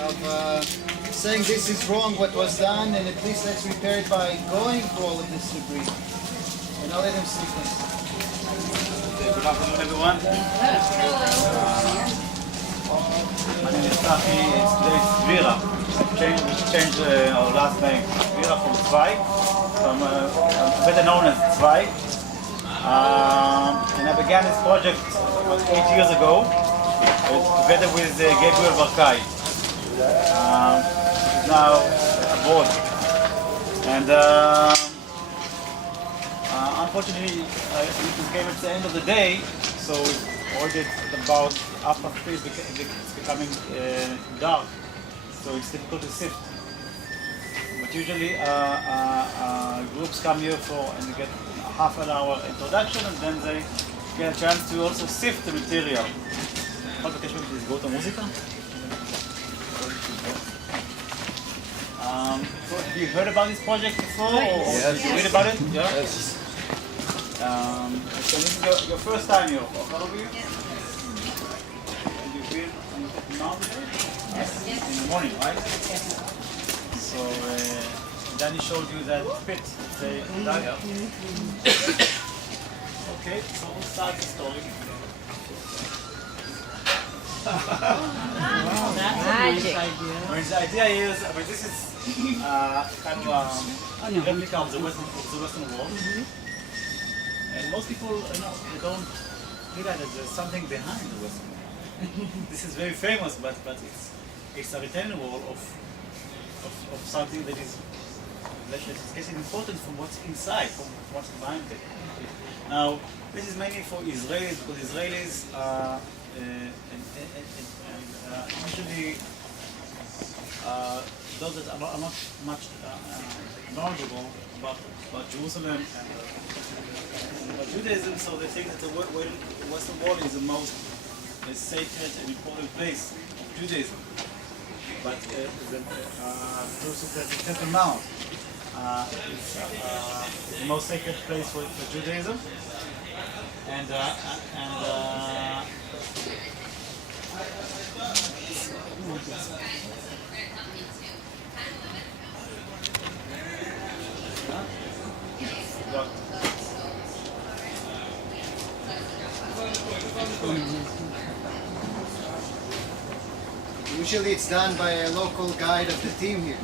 of saying this is wrong what was done, and at least let's repair it by going through all of this debris. And I'll let him sleep this. Good afternoon, everyone. My name is Tafi. Today is Zvira. We changed our last name, Zvira, from Zweig. So I'm better known as Zweig. And I began this project about 8 years ago together with Gabriel Barkai. He's now abroad. And unfortunately, it came at the end of the day, so we ordered about after 3, it's becoming dark, so it's difficult to sift. But usually groups come here and they get half an hour introduction, and then they get a chance to also sift the material. So have you heard about this project before? Yes. Or you read about it? Yeah? Yes. So this is your first time here, all of you? Yes. And you've been on the mountain today? Yes. In the morning, right? Yes. So Danny showed you that pit, say, Okay, so we'll start the story. Wow, that's a nice idea. The idea is, this is kind of a replica of the Western wall. And most people, they don't realize that there's something behind the Western wall. This is very famous, but it's a retaining wall of something that is getting important from what's inside, from what's behind it. Now, this is mainly for Israelis, because Israelis usually those that are not much knowledgeable about Jerusalem and about Judaism, so they think that the Western Wall is the most sacred and important place of Judaism. But Jerusalem, the Temple Mount is the most sacred place for Judaism. And Usually it's done by a local guide of the team here.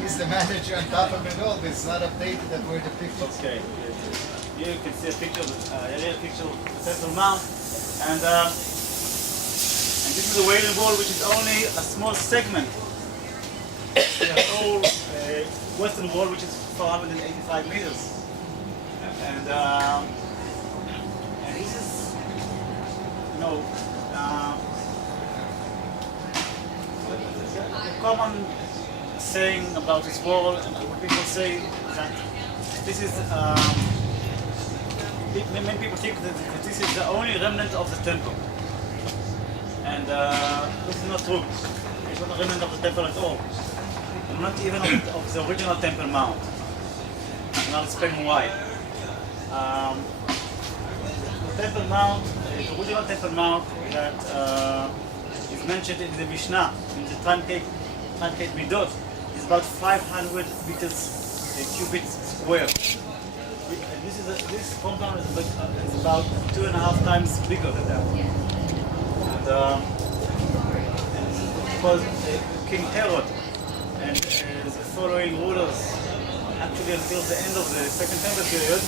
He's the manager on top of it all, but it's not updated that we're the pictures. Okay. Here you can see a picture of the Temple Mount, and this is the Wailing Wall, which is only a small segment. The whole Western Wall, which is 485 meters, and this is, a common saying about this wall, and what people say that this is. Many people think that this is the only remnant of the temple, and this is not true. It's not a remnant of the temple at all, and not even of the original Temple Mount. And I'll explain why. The Temple Mount, the original Temple Mount that is mentioned in the Mishnah, in the Trankate Midot, is about 500 meters cubic square. This compound is about 2.5 times bigger than that. And this is because King Herod and the following rulers, actually until the end of the Second Temple period,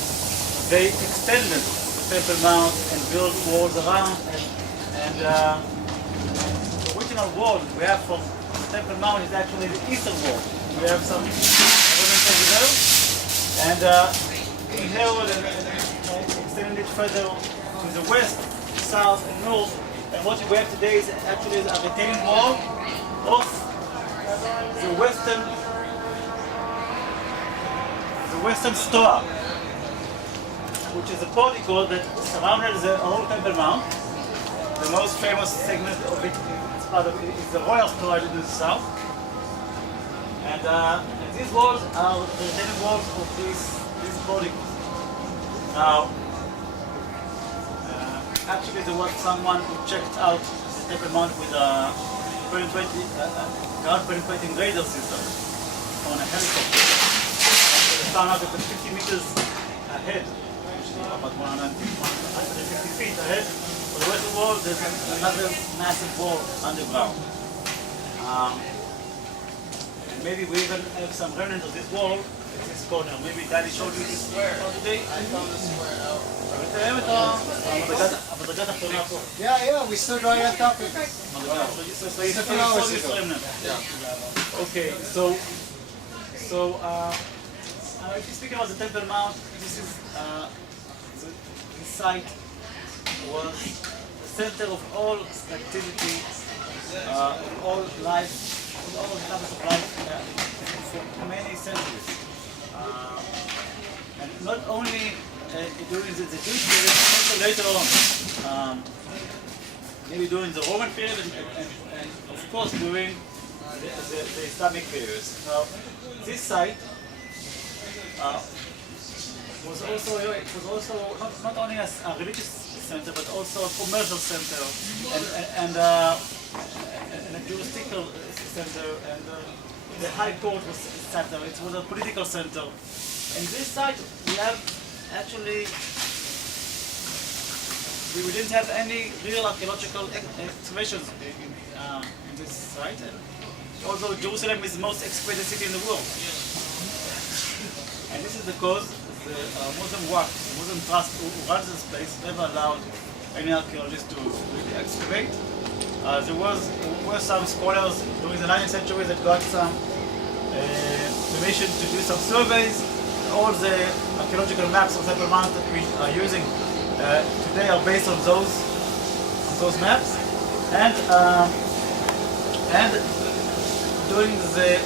they extended the Temple Mount and built walls around. And the original wall we have from the Temple Mount is actually the eastern wall. We have some elements over there. And King Herod extended it further to the west, south, and north. And what we have today is actually a retaining wall of the western stoa, which is a portico that surrounded the whole Temple Mount. The most famous segment of it is the royal stoa in the south. And these walls are the retaining walls of these porticos. Now, actually there was someone who checked out the Temple Mount with a ground-penetrating radar system on a helicopter. They found out that 50 meters ahead, which is about 150 feet ahead of the Western Wall, there's another massive wall underground. And maybe we even have some remnants of this wall at this corner. Maybe Danny showed you this square today. I found the square out. ותאם את המדרגת האחרונה פה. Yeah, we stood right on top of it. So you saw this remnant. Yeah. Okay, so if you speak about the Temple Mount, this is this site was the center of all activity, all life, all types of life for many centuries. And not only during the Jewish period, but also later on. Maybe during the Roman period and of course during the Islamic periods. Now, this site was also not only a religious center but also a commercial center and a jurisdictional center, and the High Court was center. It was a political center. In this site we have actually we didn't have any real archaeological excavations in this site, although Jerusalem is the most excavated city in the world. And this is because the Muslim trust who runs this place never allowed any archaeologists to really excavate. There were some scholars during the 19th century that got some permission to do some surveys. All the archaeological maps of Temple Mount that we are using today are based on those maps, and during the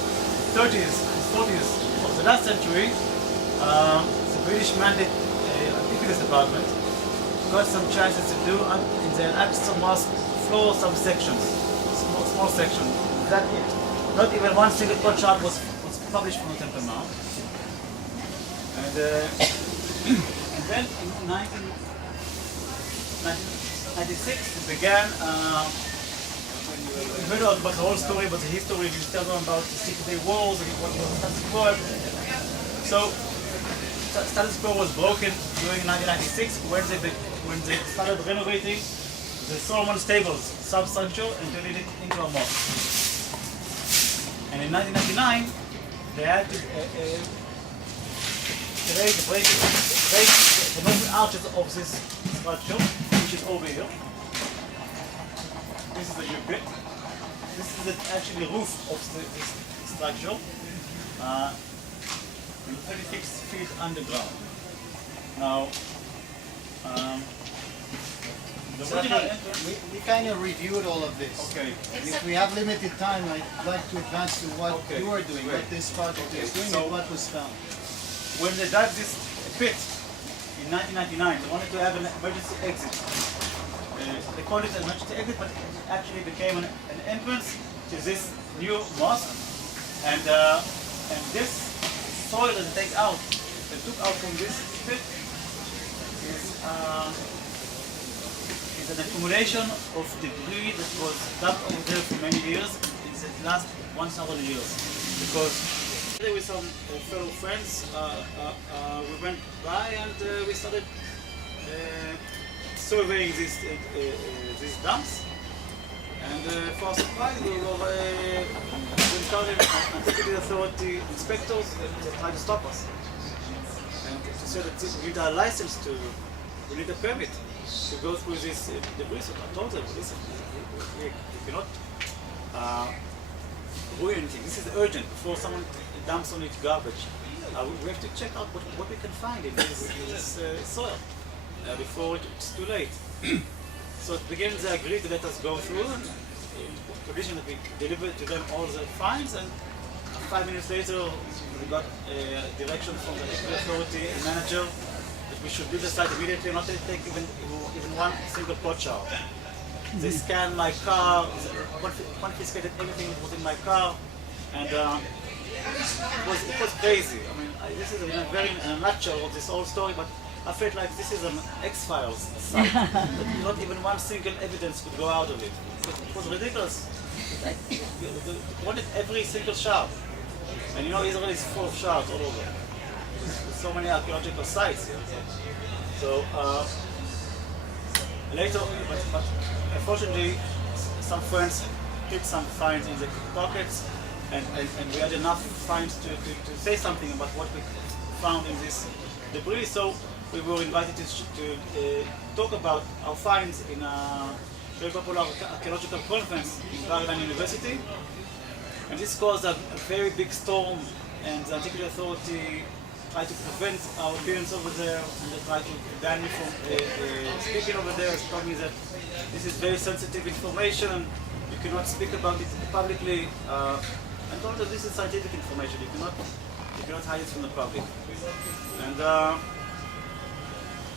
30s, 40s of the last century, the British mandate Antiquities Department got some chances to do in the Al-Aqsa Mosque floor some sections, small sections. That's it. Not even one single chart was published from the Temple Mount. And then in 1996 it began, we heard about the whole story, about the history, we tell them about the Six-Day Wars, and what was the status quo. So status quo was broken during 1996 when they started renovating the Solomon Stables substructure and turning it into a mosque. And in 1999 they had to break the northern arches of this structure, which is over here. This is the new pit. This is actually the roof of this structure, 36 feet underground. Now, the original entrance. We kind of reviewed all of this. Okay. And if we have limited time, I'd like to advance to what you are doing, great. what this project is doing, So- and what was found. When they dug this pit in 1999, they wanted to have an emergency exit. They called it an emergency exit, but it actually became an entrance to this new mosque. And this soil that they took out from this pit is an accumulation of debris that was dumped over there for many years. It's the last 1,000 years, because with some fellow friends, we went by and we started surveying these dumps. And for our surprise, we encountered Antiquities Authority inspectors that tried to stop us. And to say that we need a license we need a permit to go through this debris. So I told them, listen, we cannot ruin anything. This is urgent before someone dumps on it garbage. We have to check out what we can find in this soil before it's too late. So at the beginning they agreed to let us go through, and in condition that we delivered to them all the finds, and 5 minutes later we got direction from the authority and manager that we should leave the site immediately, not to take even one single plot chart. They scanned my car, confiscated everything that was in my car, and it was crazy. I mean, this is in a nutshell of this whole story, but I felt like this is an X-Files site. That not even one single evidence could go out of it. It was ridiculous. They wanted every single shard. And you know, Israel is full of shards all over. There's so many archaeological sites here. So later, but unfortunately, some friends hid some finds in the pockets, and we had enough finds to say something about what we found in this debris. So we were invited to talk about our finds in a very popular archaeological conference in Bar-Ilan University. And this caused a very big storm, and the Antiquity Authority tried to prevent our appearance over there, and they tried to ban me from speaking over there. They told me that this is very sensitive information, you cannot speak about it publicly. And told that this is scientific information, you cannot hide it from the public. And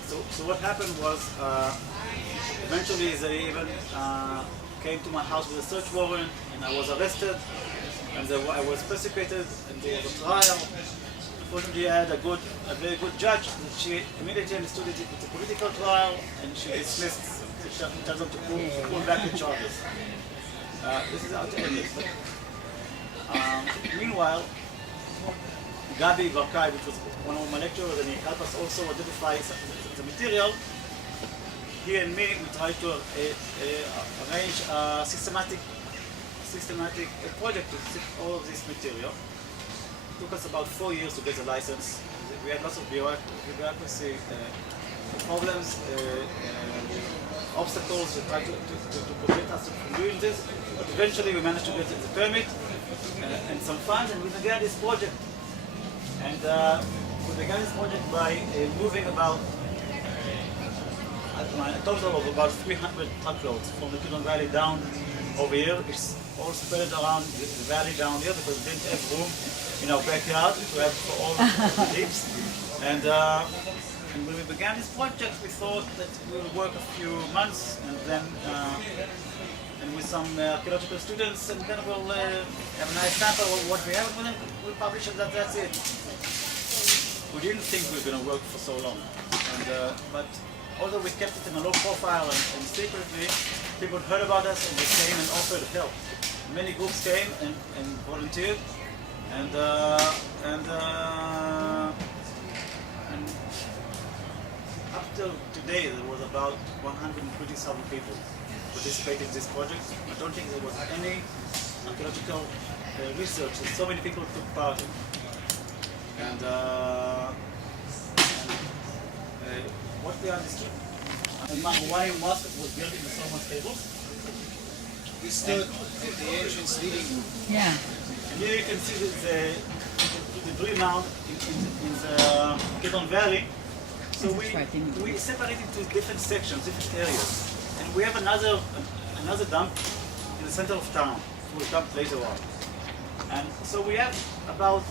so what happened was, eventually they even came to my house with a search warrant, and I was arrested, and I was persecuted, and there was a trial. Unfortunately, I had a very good judge. She immediately understood it was a political trial, and she dismissed. She tells them to pull back the charges. This is how to end it. Meanwhile, Gabi Barkai, which was one of my lecturers, and he helped us also identify the material. He and me, we tried to arrange a systematic project to see all of this material. It took us about 4 years to get the license. We had lots of bureaucracy problems, obstacles that tried to prevent us from doing this. But eventually we managed to get the permit and some funds, and we began this project. And we began this project by moving about a total of about 300 truckloads from the Kidron Valley down over here. It's all spread around the valley down here because we didn't have room in our backyard to have for all the leaves. And when we began this project, we thought that we would work a few months, and then and with some archaeological students, and then we'll have a nice sample of what we have, and then we'll publish it. That's it. We didn't think we were going to work for so long, but although we kept it in a low profile and secretly, people heard about us and they came and offered help. Many groups came and volunteered, and up till today there was about 120,000 people participated in this project. I don't think there was any archaeological research that so many people took part in. And what we understood, why mosque was built in the Solomon tables. We stood at the entrance leading room. Yeah. And here you can see the debris mound in the Kidron Valley. So we separate into different sections, different areas. And we have another dump in the center of town. We'll dump later on. And so we have about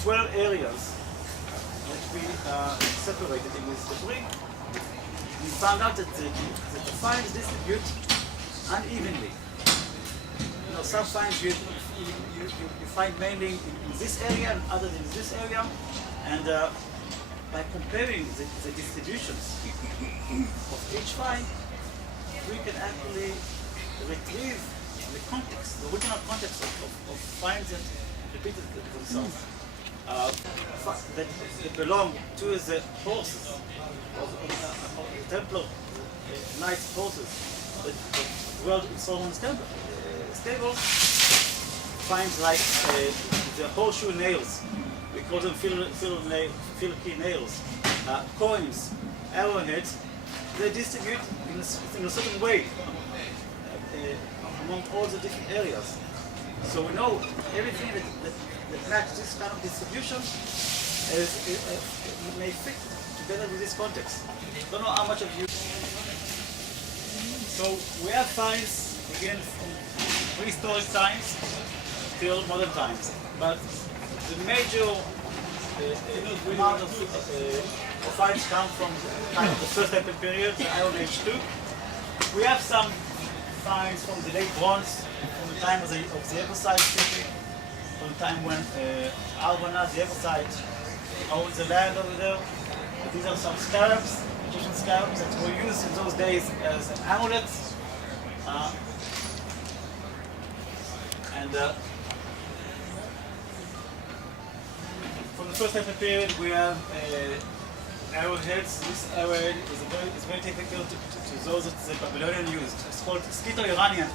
12 areas that we separated in this debris. We found out that the finds distribute unevenly. You know, some finds you find mainly in this area and others in this area, and by comparing the distributions of each find, we can actually retrieve the context, the original context of finds that repeated themselves. That belong to the horses of the Templar Knights horses that dwelled in Solomon's stables. Finds like the horseshoe nails, we call them fill key nails, coins, arrowheads, they distribute in a certain way among all the different areas. So we know everything that matches this kind of distribution may fit together with this context. Don't know how much of you. So we have finds again from prehistoric times till modern times, but the major amount of finds come from kind of the first Temple period, the Iron Age too. We have some finds from the late Bronze, from the time of the Evocide city, from the time when Albana, the Evocide, owned the land over there. These are some scarabs, Egyptian scarabs that were used in those days as amulets. And from the first temple period, we have arrowheads. This arrowhead is very typical to those that the Babylonian used. It's called Scytho-Iranian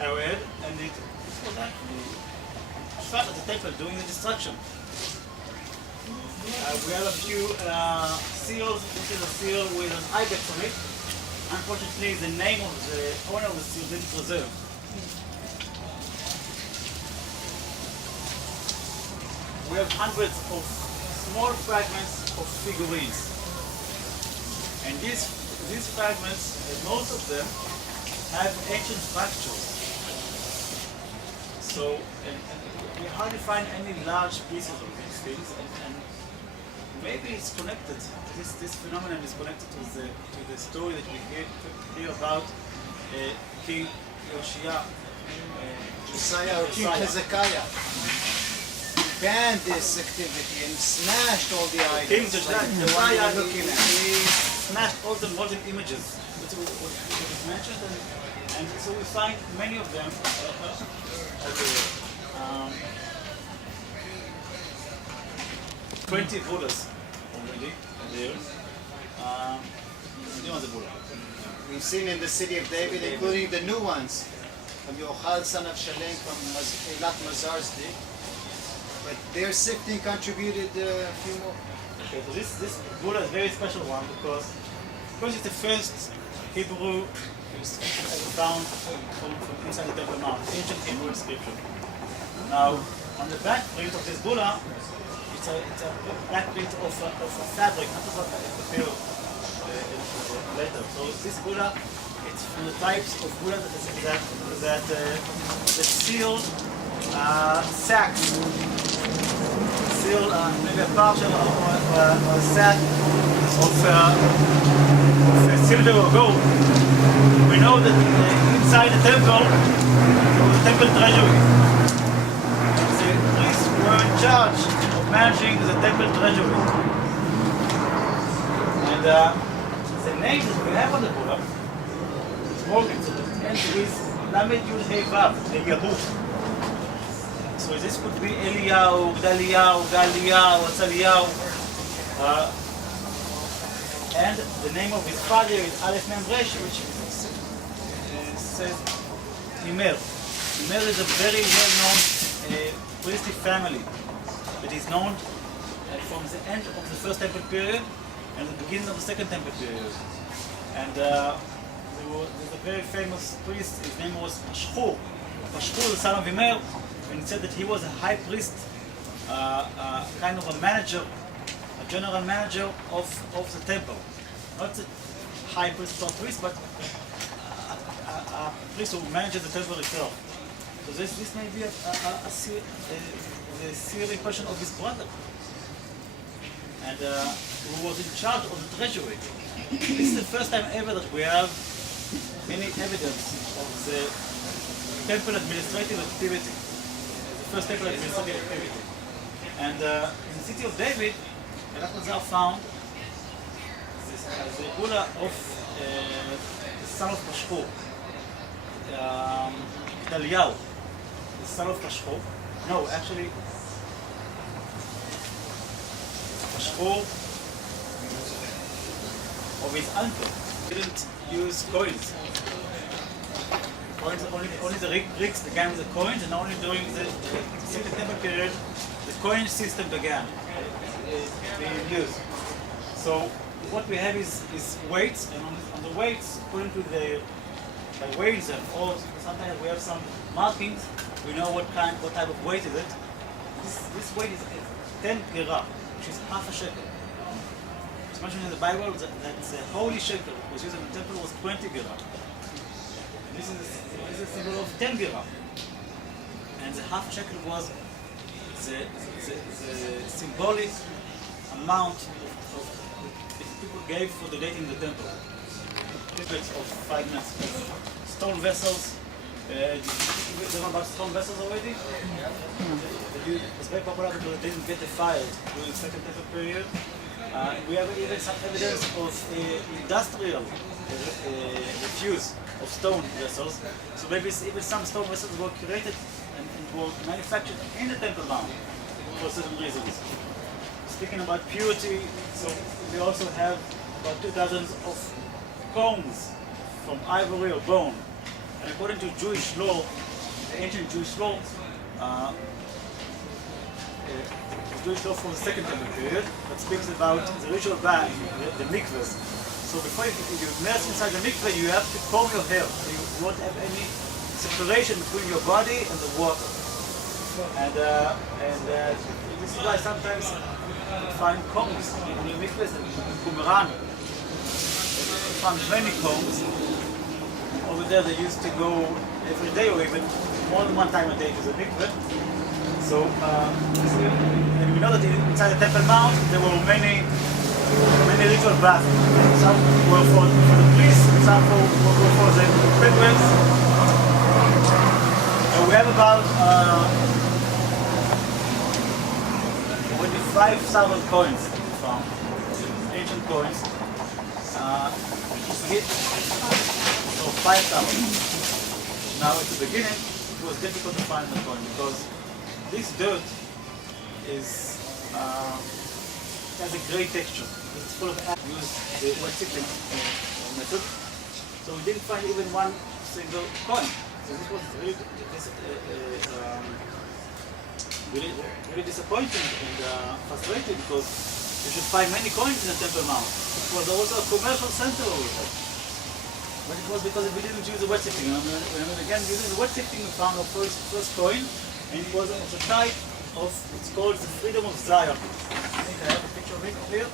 arrowhead, and it was actually shot at the temple during the destruction. We have a few seals. This is a seal with an ibex on it. Unfortunately, the name of the owner of the seal didn't preserve. We have hundreds of small fragments of figurines. And these fragments, most of them, have ancient fractures. So, and we hardly find any large pieces of these things, and maybe it's connected. This phenomenon is connected to the story that we hear about King Josiah, Josiah or King Hezekiah banned this activity and smashed all the idols. King like the one Josiah, we're looking at. he smashed all the modern images. That's what is mentioned, and so we find many of them everywhere. 20 Buddhas already there. We've seen in the city of David, including the new ones, of Yochal son of Shalem from Eilat Mazar's day. But their sifting contributed a few more. Okay, so this Buddha is a very special one because first it's the first Hebrew ever found from inside the Temple Mount, ancient Hebrew inscription. Now, on the back print of this Buddha, it's a back print of a fabric, not of a paper letter. So this Buddha, it's from the types of Buddha that seal sacks. Seal maybe a partial or a sack of silver or gold. We know that inside the temple there was a temple treasury. The priests were in charge of managing the temple treasury. And the name that we have on the Buddha is Morgan, so it ends with Lamed Yud Hei Vav, Eliyahu. So this could be Eliyahu, Gdaliyahu, Galiyahu, Atzaliyahu. And the name of his father is Aleph Mem Resh, which says Imer. Imer is a very well-known priestly family that is known from the end of the first temple period and the beginning of the second temple period. And there's a very famous priest, his name was Pashchur. Pashchur, the son of Imer, and it said that he was a high priest, kind of a manager, a general manager of the temple. Not the high priest or priest, but a priest who manages the temple itself. So this may be the serial impression of his brother, and who was in charge of the treasury. This is the first time ever that we have any evidence of the temple administrative activity. The first temple administrative activity. And in the city of David, Elazar found the Buddha of the son of Pashchur, Gdaliyahu, the son of Pashchur. No, actually, Pashchur of his uncle didn't use coins. Only the Greeks began with the coins, and only during the Second Temple period, the coin system began being used. So what we have is weights, and on the weights, according to the weights, or sometimes we have some markings. We know what type of weight is it. This weight is 10 gerah, which is half a shekel. It's mentioned in the Bible that the holy shekel was used in the temple was 20 gerah. This is a symbol of 10 gerah. And the half shekel was the symbolic amount that people gave for the dating the temple. Triplets of fragments of stone vessels. You know about stone vessels already? Yeah. It was very popular because they didn't get defiled during the Second Temple period. We have even some evidence of industrial refuse of stone vessels. So maybe even some stone vessels were created and were manufactured in the Temple Mount for certain reasons. Speaking about purity, so we also have about 2,000 of combs from ivory or bone. And according to Jewish law, the ancient Jewish law, Jewish law from the Second Temple period, that speaks about the ritual bath, the mikvahs. So before you immerse inside the mikvah, you have to comb your hair. So you won't have any separation between your body and the water. And this is why sometimes you find combs in your mikvahs in Qumran. You find many combs. Over there they used to go every day or even more than one time a day to the mikvah. So, and we know that inside the Temple Mount there were many ritual baths. Some were for the priests, some were for the pilgrims. And we have about 25,000 coins found, ancient coins. So 5,000. Now at the beginning it was difficult to find the coin because this dirt has a grey texture. It's full of use the wet sifting method. So we didn't find even one single coin. So this was really disappointing and frustrating because you should find many coins in the Temple Mount. It was also a commercial center over there. But it was because we didn't use the wet sifting. When we began using the wet sifting, we found our first coin. And it was of a type of, it's called the Freedom of Zion. I think I have a picture of it here.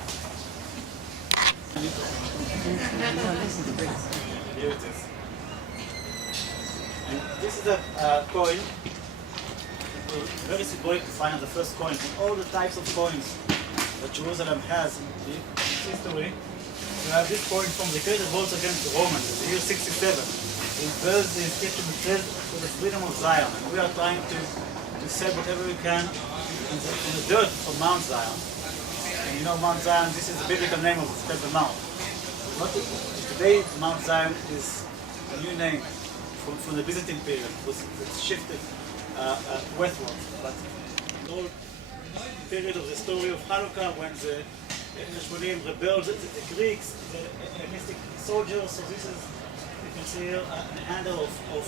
Here it is. And this is a coin. It was very symbolic to find the first coin. And all the types of coins that Jerusalem has in its history. We have this coin from the great revolt against the Romans in the year 67. It bears the inscription that says for the freedom of Zion. And we are trying to save whatever we can in the dirt from Mount Zion. And you know Mount Zion, this is the biblical name of the Temple Mount. Today Mount Zion is a new name from the Byzantine period. It was shifted westward. But the whole period of the story of Hanukkah when the Hashmonaim rebelled the Greeks, the Hellenistic soldiers. So this is, you can see here, an handle of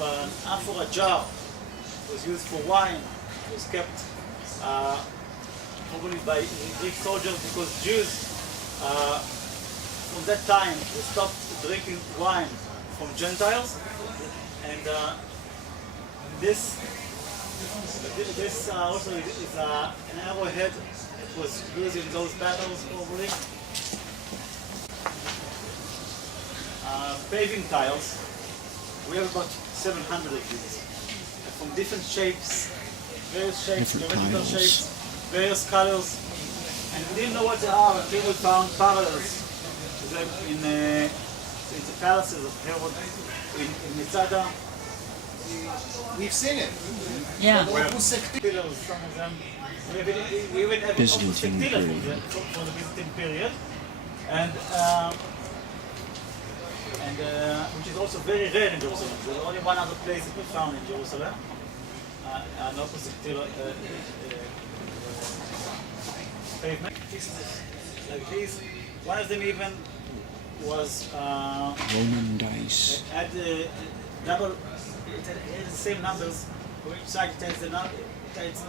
an amphora jar. It was used for wine. It was kept probably by Greek soldiers because Jews from that time they stopped drinking wine from Gentiles, and this also is an arrowhead that was used in those battles probably. Paving tiles. We have about 700 of these. From different shapes, various shapes, geometrical shapes, various colors, and we didn't know what they are until we found parallels to them in the palaces of Herod in Mitzada. We've seen it. Yeah. Pillars, some of them. We even have Byzantine pillars period. from the Byzantine period, and which is also very rare in Jerusalem. There's only one other place that we found in Jerusalem, an opposite pavement. Pieces like these. One of them even was Roman dice. had double. It had the same numbers for each side. It has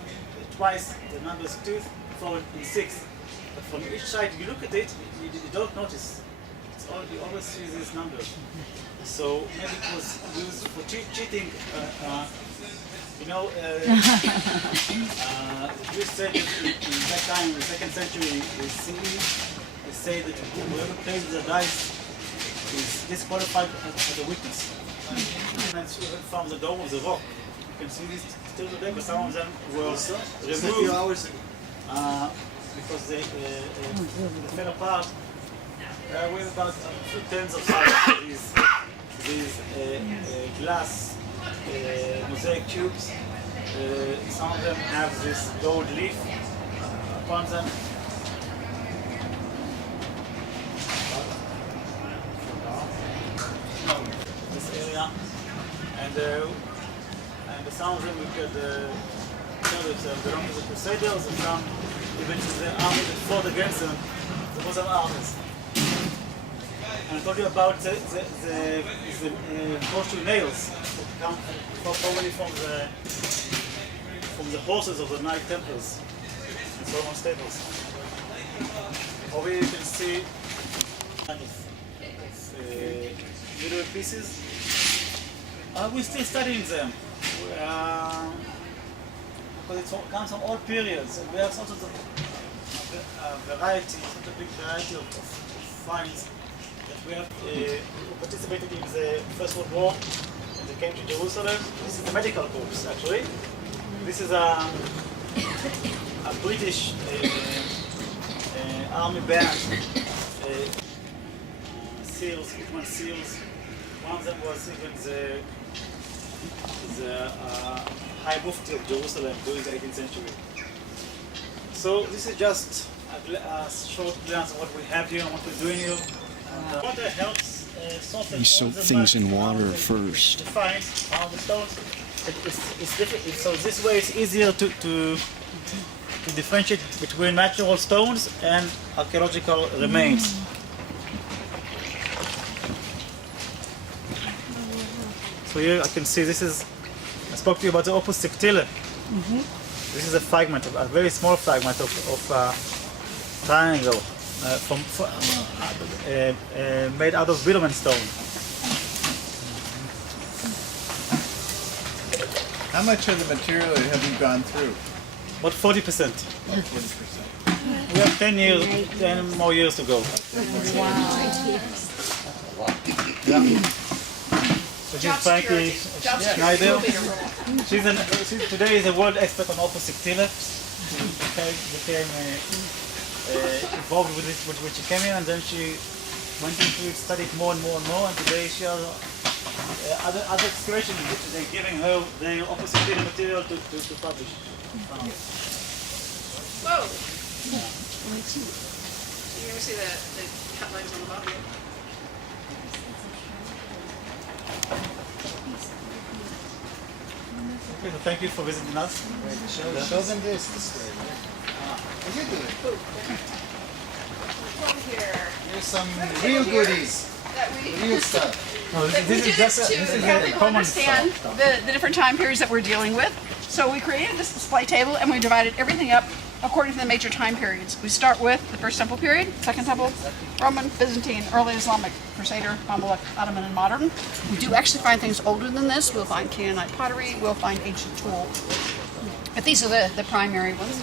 twice the numbers 2, 4, and 6. But from each side, you look at it, you don't notice. You always see these numbers. So maybe it was used for cheating. The Jews said that in that time, in the 2nd century CE, they say that whoever plays the dice is disqualified as a witness. And even from the dome of the rock, you can see this still today, but some of them were removed because they fell apart. We have about a few tens of thousands of these glass mosaic cubes. Some of them have this gold leaf upon them. and some of them we could tell that belong to the Crusaders, and some even to the army that fought against them, the Muslim armies. And I told you about the horseshoe nails that come probably from the horses of the Knight Templars in Solomon Stables. Over here you can see kind of little pieces. We're still studying them. Because it comes from all periods, and we have sort of variety, such a big variety of finds that we have participated in the First World War, and they came to Jerusalem. This is the medical corps, actually. This is a British army band, SEALs, Hitman SEALs. One of them was even the High Mufti of Jerusalem during the 18th century. So this is just a short glance of what we have here and what we're doing here. Water helps soften You soak all the things mud in water around the first. finds on the stones. It's difficult. So this way it's easier to differentiate between natural stones and archaeological remains. So here I can see this is, I spoke to you about the opus sectile. This is a fragment, a very small fragment of triangle made out of bitumen stone. How much of the material have you gone through? About 40%. 40%. We have 10 more years to go. This is Frankie Schneider. Today is a world expert on opus sectile. She became involved with this, when she came here, and then she went into it, studied more and more and more, and today she has other excavations which they're giving her the opus sectile material to publish. Whoa! You ever see the cut lines on the bottom? Okay, so thank you for visiting us. Show them this way. How you do it? Over here. Here's some real goodies, That we, real stuff. No, that we this do is just this a, to this is help a people common understand stuff. the different time periods that we're dealing with. So we created this display table and we divided everything up according to the major time periods. We start with the First Temple period, Second Temple, Roman, Byzantine, early Islamic, Crusader, Mamluk, Ottoman, and modern. We do actually find things older than this. We'll find Canaanite pottery, we'll find ancient tools. But these are the primary ones.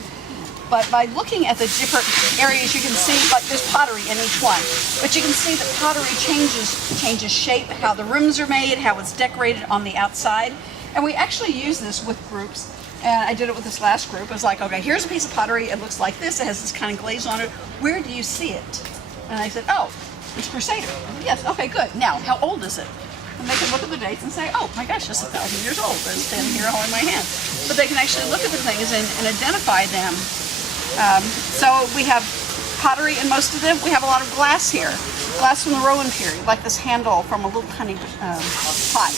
But by looking at the different areas, you can see, like there's pottery in each one. But you can see that pottery changes shape, how the rims are made, how it's decorated on the outside. And we actually use this with groups. And I did it with this last group. It was like, okay, here's a piece of pottery. It looks like this. It has this kind of glaze on it. Where do you see it? And I said, oh, it's Crusader. Yes, okay, good. Now, how old is it? And they can look at the dates and say, oh my gosh, it's 1,000 years old. They're standing here holding my hand. But they can actually look at the things and identify them. So we have pottery in most of them. We have a lot of glass here. Glass from the Roman period, like this handle from a little tiny pot.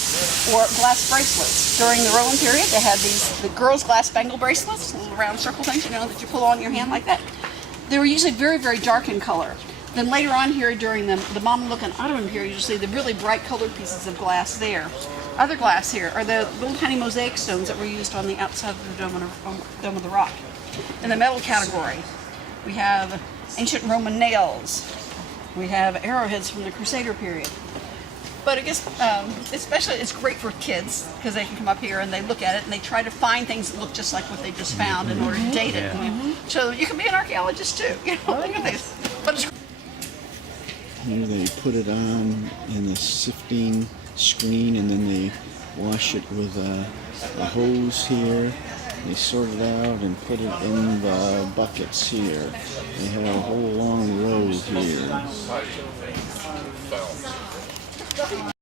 Or glass bracelets. During the Roman period, they had the girls' glass bangle bracelets, little round circle things, you know, that you pull on your hand like that. They were usually very, very dark in color. Then later on here, during the Mamluk and Ottoman period, you see the really bright colored pieces of glass there. Other glass here are the little tiny mosaic stones that were used on the outside of the Dome of the Rock. In the metal category, we have ancient Roman nails. We have arrowheads from the Crusader period. But I guess, especially, it's great for kids because they can come up here and they look at it and they try to find things that look just like what they just found in order to date it. So you can be an archaeologist too. You know, look at this. But it's Here they put it on in the sifting screen, and then they wash it with a hose here. They sort it out and put it in the buckets here. They have a whole long row here.